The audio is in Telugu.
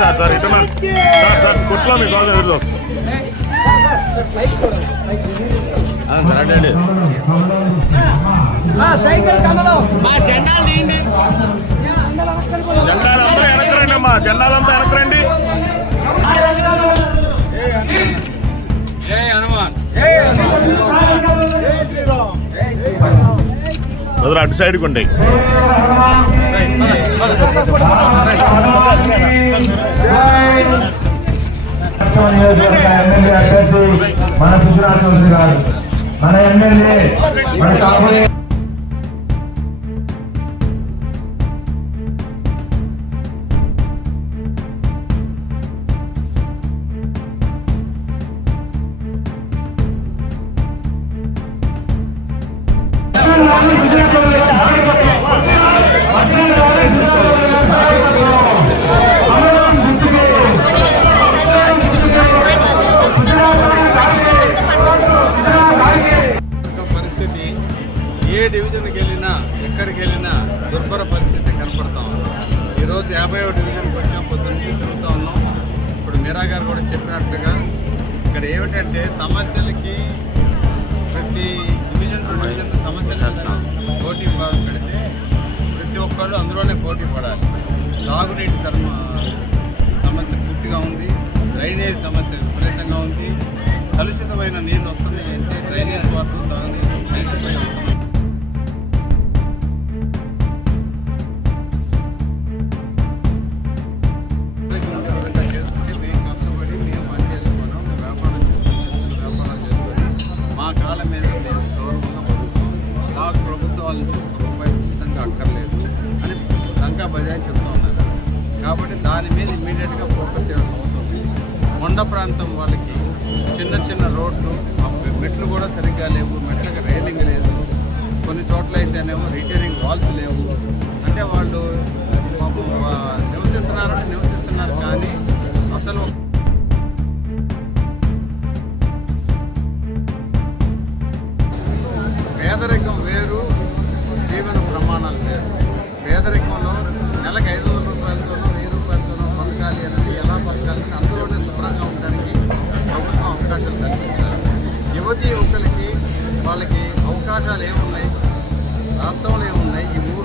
సార్ ఇటున్నారు సార్ కొట్లో మీ కోసం ఎదురు చూస్తాం. జెండాలంతా వెనకరండి అమ్మా, జెండాలంతా వెనకరండి. అదే అటు సైడ్కి ఉండే మన సుశ్రామ చౌదరి గారు, మన ఎమ్మెల్యే, మన కాపురే పరిస్థితి ఏ డివిజన్కి వెళ్ళినా ఎక్కడికి వెళ్ళినా దుర్భర పరిస్థితి కనపడతాం. ఈరోజు 50వ డివిజన్కి వచ్చాం, పొద్దు నుంచి తిరుగుతూ ఉన్నాం. ఇప్పుడు మీరా గారు కూడా చెప్పినట్టుగా ఇక్కడ ఏమిటంటే సమస్యలకి ప్రతి డివిజన్ సమస్యలు చేస్తాం. పోటీ పెడితే ప్రతి ఒక్కళ్ళు అందులోనే పోటీ పడాలి. తాగునీటి సమస్య పూర్తిగా ఉంది, డ్రైనేజ్ సమస్య విపరీతంగా ఉంది. కలుషితమైన నీళ్ళు వస్తున్నాయి అంటే డ్రైనేజ్ వాటర్ తాగునీరు కలిసిపోయి వస్తుంది. చేసుకుని మేము కష్టపడి మేము పని చేసుకున్నాం, వ్యాపారం చేసుకుని చిన్న చిన్న వ్యాపారాలు చేసుకొని మా కాళ్ళ మీద మేము గౌరవంగా బతుకుతాం. మాకు ప్రభుత్వాల నుంచి రూపాయి ఉచితంగా అక్కర్లేదు అని లంకా బజాయి చెప్తూ ఉన్నారు. కాబట్టి దాని మీద ఇమ్మీడియట్గా ఫోకస్ చేయాల్సిన అవసరం ఉంది. కొండ ప్రాంతం వాళ్ళకి చిన్న చిన్న రోడ్లు, మెట్లు కూడా సరిగ్గా లేవు, మెట్లకి రైలింగ్ లేదు, కొన్ని చోట్ల అయితేనేమో రిటైరింగ్ వాల్స్ లేవు. అంటే వాళ్ళు నివసిస్తున్నారు కానీ అసలు పేదరికం వేరు, జీవన ప్రమాణాలు వేరు. పేదరికంలో నెలకు 500 రూపాయలతోనో 1000 రూపాయలతోనో బతకాలి అనేది ఎలా బతకాలి, అందులోనే శుభ్రంగా ఉండడానికి ప్రభుత్వం అవకాశాలు కల్పించాలి. యువతీ యువకులకి వాళ్ళకి అవకాశాలు ఏమున్నాయి, రాష్ట్రంలో ఏమున్నాయి, ఈ 3